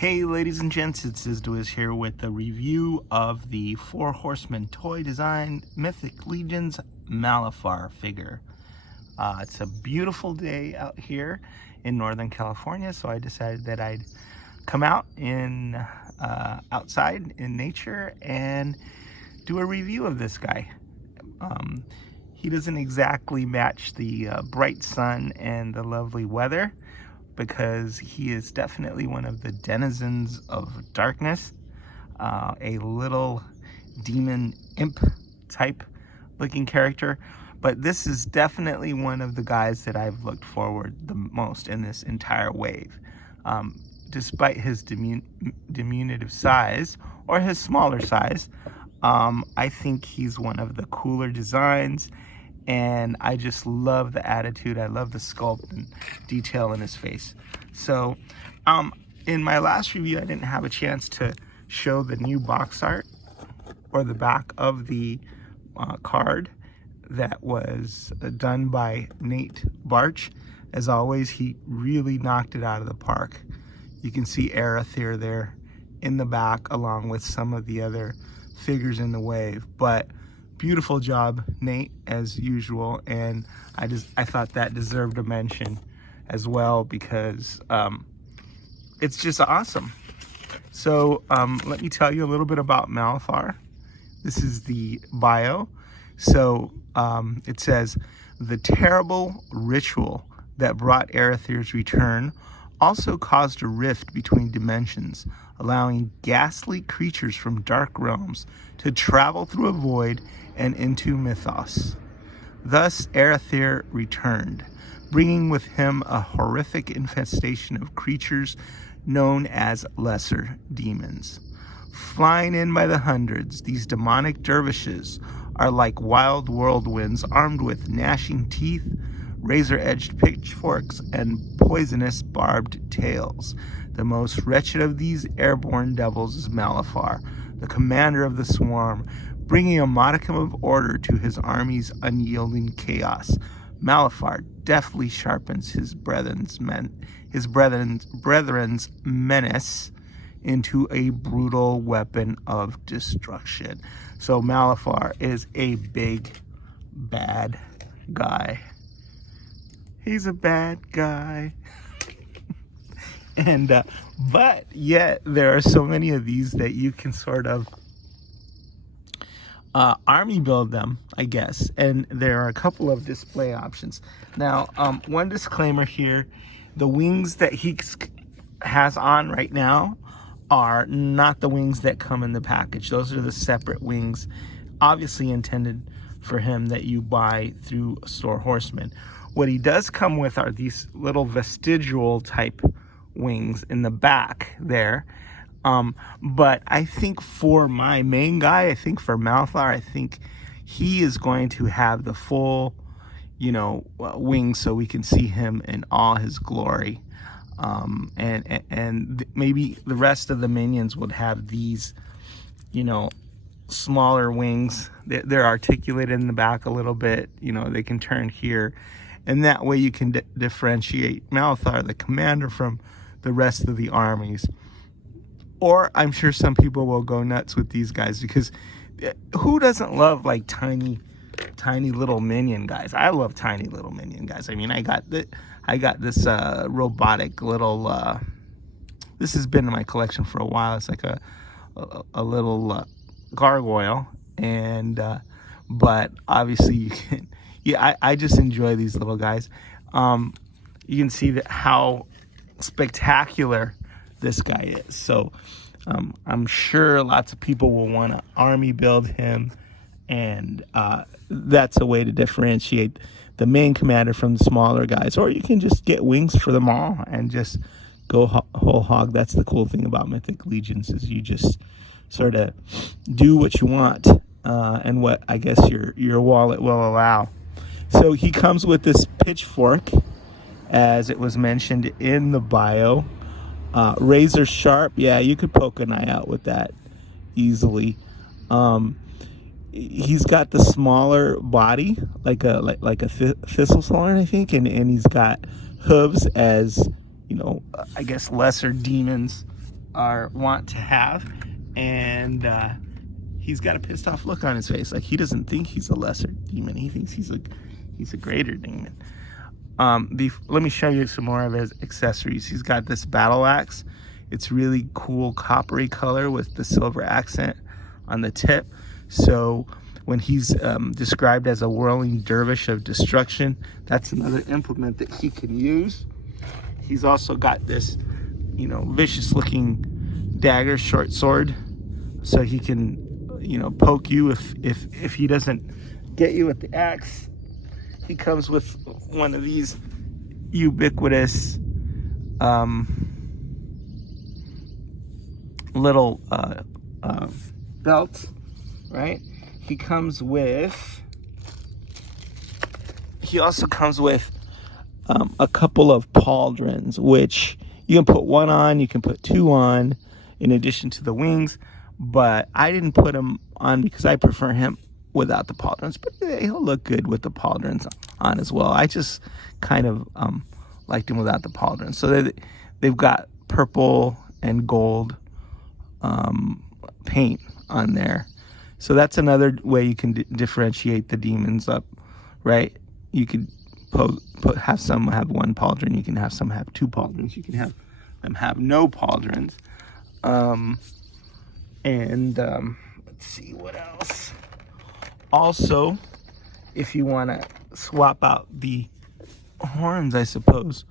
Hey ladies and gents, it's Izduiz here with a review of the Four Horsemen toy design Mythic Legion's Malephar figure. It's a beautiful day out here in Northern California, so I decided that I'd come out in outside in nature and do a review of this guy. He doesn't exactly match the bright sun and the lovely weather, because he is definitely one of the denizens of darkness, a little demon imp type looking character. But this is definitely one of the guys that I've looked forward the most in this entire wave. Despite his diminutive size, or his smaller size, I think he's one of the cooler designs, and I just love the attitude. I love the sculpt and detail in his face. So in my last review, I didn't have a chance to show the new box art or the back of the card that was done by Nate Barch. As always, he really knocked it out of the park. You can see Arethyr there in the back along with some of the other figures in the wave. But beautiful job, Nate, as usual, and I thought that deserved a mention as well, because it's just awesome. So let me tell you a little bit about Malephar. This is the bio. So it says, the terrible ritual that brought Arethyr's return also caused a rift between dimensions, allowing ghastly creatures from dark realms to travel through a void and into mythos. Thus Arethyr returned, bringing with him a horrific infestation of creatures known as lesser demons. Flying in by the hundreds, these demonic dervishes are like wild whirlwinds armed with gnashing teeth, razor-edged pitchforks, and poisonous barbed tails. The most wretched of these airborne devils is Malephar, the commander of the swarm, bringing a modicum of order to his army's unyielding chaos. Malephar deftly sharpens his brethren's menace into a brutal weapon of destruction. So Malephar is a big bad guy. He's a bad guy. And but yet there are so many of these that you can sort of army build them, I guess, and there are a couple of display options. Now, one disclaimer here: the wings that he has on right now are not the wings that come in the package. Those are the separate wings, obviously intended for him, that you buy through Store Horsemen. What he does come with are these little vestigial type wings in the back there. But I think for my main guy, I think for Malephar, I think he is going to have the full, wings, so we can see him in all his glory. And maybe the rest of the minions would have these, smaller wings. They're articulated in the back a little bit. They can turn here, and that way you can differentiate Malephar, the commander, from the rest of the armies. Or I'm sure some people will go nuts with these guys, because who doesn't love like tiny little minion guys? I love tiny little minion guys. I mean, I got this robotic little. This has been in my collection for a while. It's like a little gargoyle, and but obviously you can. Yeah, I just enjoy these little guys. You can see that how spectacular this guy is. So I'm sure lots of people will want to army build him, and that's a way to differentiate the main commander from the smaller guys. Or you can just get wings for them all and just go whole hog. That's the cool thing about Mythic Legions, is you just sort of do what you want and what I guess your wallet will allow. So he comes with this pitchfork, as it was mentioned in the bio. Razor sharp. Yeah, you could poke an eye out with that easily. He's got the smaller body, like a thistle thorn, I think, and he's got hooves as, I guess lesser demons want to have, and he's got a pissed off look on his face, like he doesn't think he's a lesser demon. He thinks he's a greater demon. Let me show you some more of his accessories. He's got this battle axe. It's really cool coppery color with the silver accent on the tip. So when he's described as a whirling dervish of destruction, that's another implement that he can use. He's also got this, you know, vicious looking dagger, short sword, so he can, you know, poke you if he doesn't get you with the axe. He comes with one of these ubiquitous little belts, right? He also comes with a couple of pauldrons, which you can put one on, you can put two on, in addition to the wings. But I didn't put him on because I prefer him without the pauldrons, but he'll look good with the pauldrons on as well. I just kind of liked him without the pauldrons. So they've got purple and gold paint on there. So that's another way you can differentiate the demons up, right? You could have some have one pauldron, you can have some have two pauldrons, you can have them have no pauldrons. Let's see what else. Also, if you want to swap out the horns, I suppose,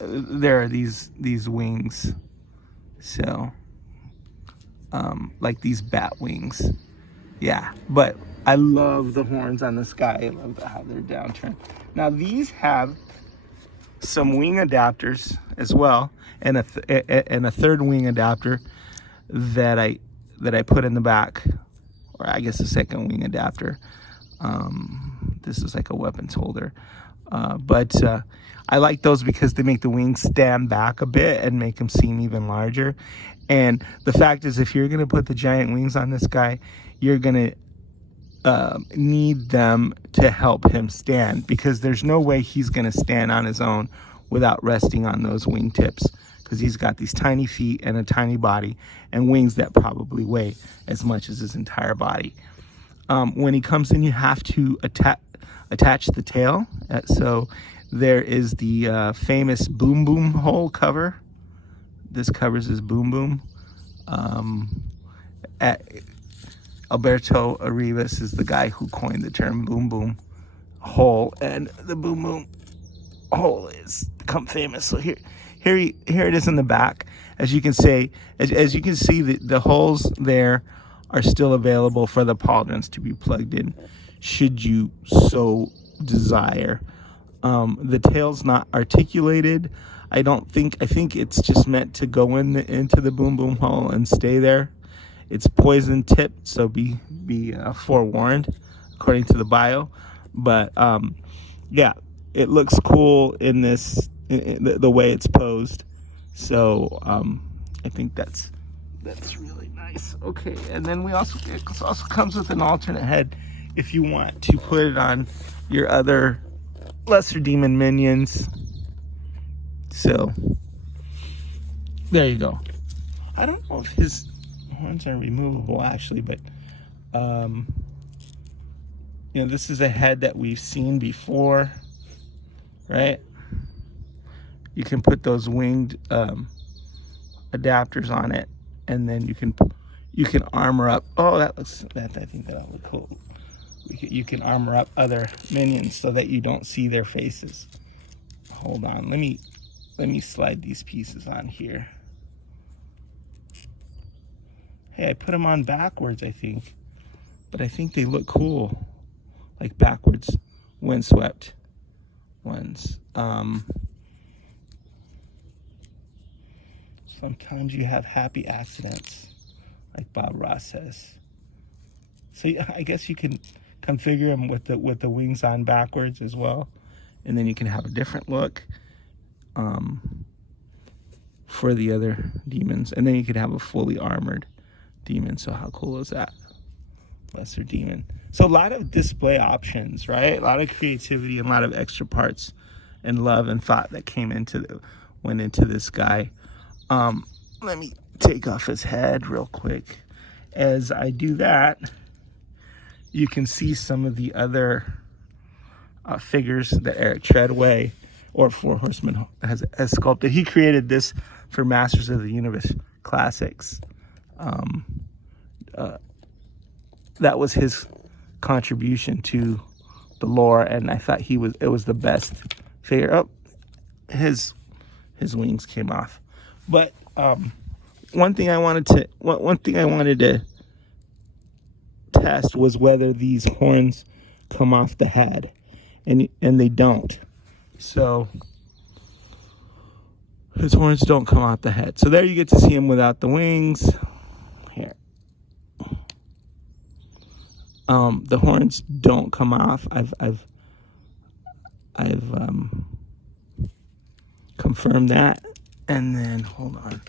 there are these wings. So, like these bat wings. Yeah, but I love the horns on this guy. I love how they're downturned. Now, these have some wing adapters as well, and a third wing adapter that I put in the back, or I guess a second wing adapter. This is like a weapons holder, but I like those because they make the wings stand back a bit and make them seem even larger. And the fact is, if you're gonna put the giant wings on this guy, you're gonna need them to help him stand, because there's no way he's gonna stand on his own without resting on those wing tips, because he's got these tiny feet and a tiny body and wings that probably weigh as much as his entire body. When he comes in, you have to attach the tail. So there is the famous Boom Boom hole cover. This covers his Boom Boom. Alberto Arribas is the guy who coined the term Boom Boom hole, and the Boom Boom hole is become famous. So here it is in the back. As you can see, the holes there are still available for the pauldrons to be plugged in, should you so desire. The tail's not articulated. I think it's just meant to go into the Boom Boom hole and stay there. It's poison tipped, so be forewarned, according to the bio. But yeah, it looks cool in this, the way it's posed. So I think that's really nice. Okay, and then it also comes with an alternate head if you want to put it on your other lesser demon minions. So there you go. I don't know if his horns are removable actually, but you know, this is a head that we've seen before, right? You can put those winged adapters on it, and then you can armor up. Oh, I think that'll look cool. You can armor up other minions so that you don't see their faces. Hold on, let me slide these pieces on here. Hey, I put them on backwards, I think, but I think they look cool, like backwards windswept ones. Sometimes you have happy accidents, like Bob Ross says. So I guess you can configure them with the wings on backwards as well, and then you can have a different look for the other demons, and then you could have a fully armored demon. So how cool is that? Lesser demon. So a lot of display options, right? A lot of creativity and a lot of extra parts and love and thought that went into this guy. let me take off his head real quick. As I do that, you can see some of the other figures that Eric Treadway or Four Horsemen has sculpted. He created this for Masters of the Universe Classics. That was his contribution to the lore, and I thought it was the best figure. Oh, his wings came off. But one thing I wanted to test was whether these horns come off the head, and they don't. So his horns don't come off the head. So there you get to see him without the wings. Here. The horns don't come off. I've confirmed that. And then hold on.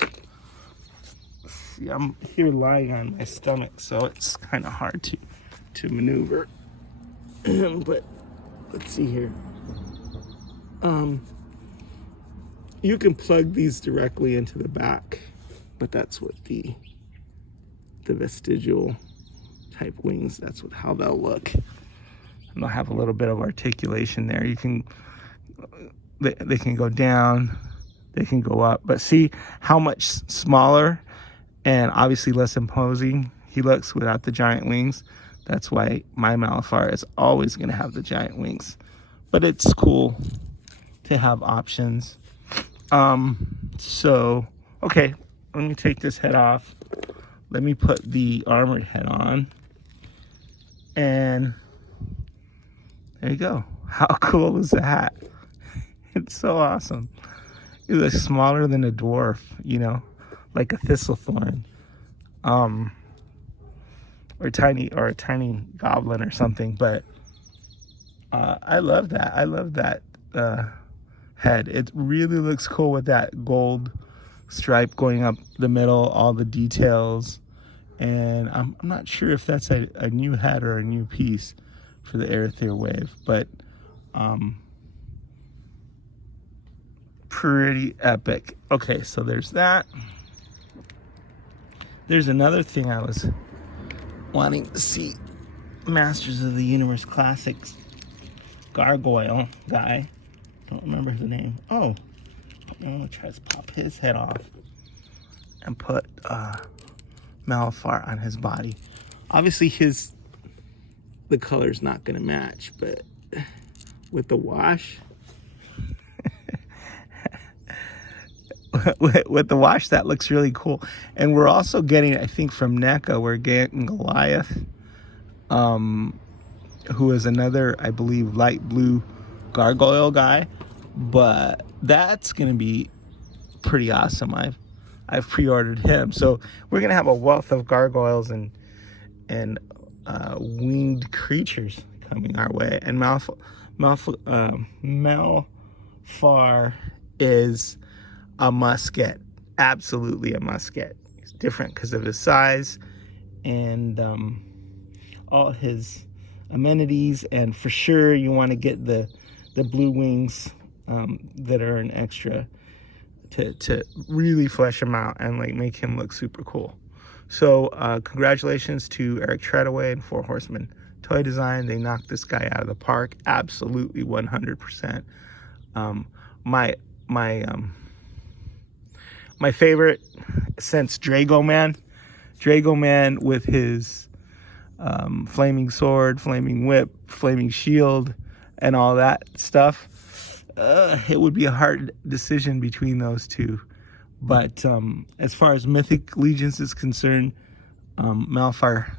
See, I'm here lying on my stomach, so it's kind of hard to maneuver. But let's see here. You can plug these directly into the back, but that's what the vestigial type wings, that's how they'll look. And they'll have a little bit of articulation there. You can, they can go down, they can go up, but see how much smaller and obviously less imposing he looks without the giant wings. That's why my Malephar is always going to have the giant wings. But it's cool to have options. So, okay, let me take this head off. Let me put the armored head on. And there you go. How cool is that? It's so awesome. It looks smaller than a dwarf, you know, like a thistlethorn. Or a tiny goblin or something. But I love that. I love that head. It really looks cool with that gold stripe going up the middle, all the details. And I'm not sure if that's a new head or a new piece for the Aether Wave, but pretty epic. Okay, so there's that. There's another thing I was wanting to see. Masters of the Universe Classics gargoyle guy. Don't remember his name. Oh, I'm gonna try to pop his head off and put Malephar on his body. Obviously the color's not gonna match, but with the wash with the wash, that looks really cool. And we're also getting, I think from NECA, we're getting Goliath, who is another, I believe, light blue gargoyle guy. But that's gonna be pretty awesome. I've pre-ordered him, so we're gonna have a wealth of gargoyles and winged creatures coming our way. And Malephar is a must get, absolutely a must get. He's different because of his size and all his amenities, and for sure you want to get the blue wings that are an extra to really flesh him out and like make him look super cool. So congratulations to Eric Treadway and Four Horsemen Toy Design. They knocked this guy out of the park, absolutely 100%. My favorite since Drago Man with his flaming sword, flaming whip, flaming shield, and all that stuff. It would be a hard decision between those two. But as far as Mythic Legions is concerned, Malephar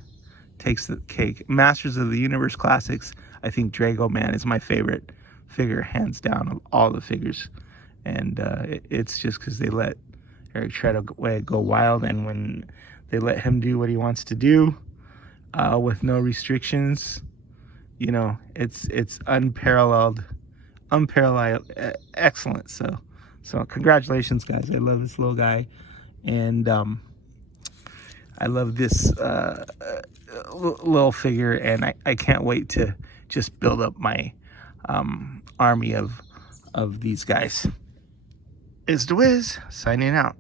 takes the cake. Masters of the Universe Classics, I think Drago Man is my favorite figure, hands down, of all the figures. And it's just because they let Eric Treadway go wild, and when they let him do what he wants to do with no restrictions, you know, it's unparalleled excellence. So congratulations, guys. I love this little guy, and I love this little figure, and I can't wait to just build up my army of these guys. Is the Wiz signing out.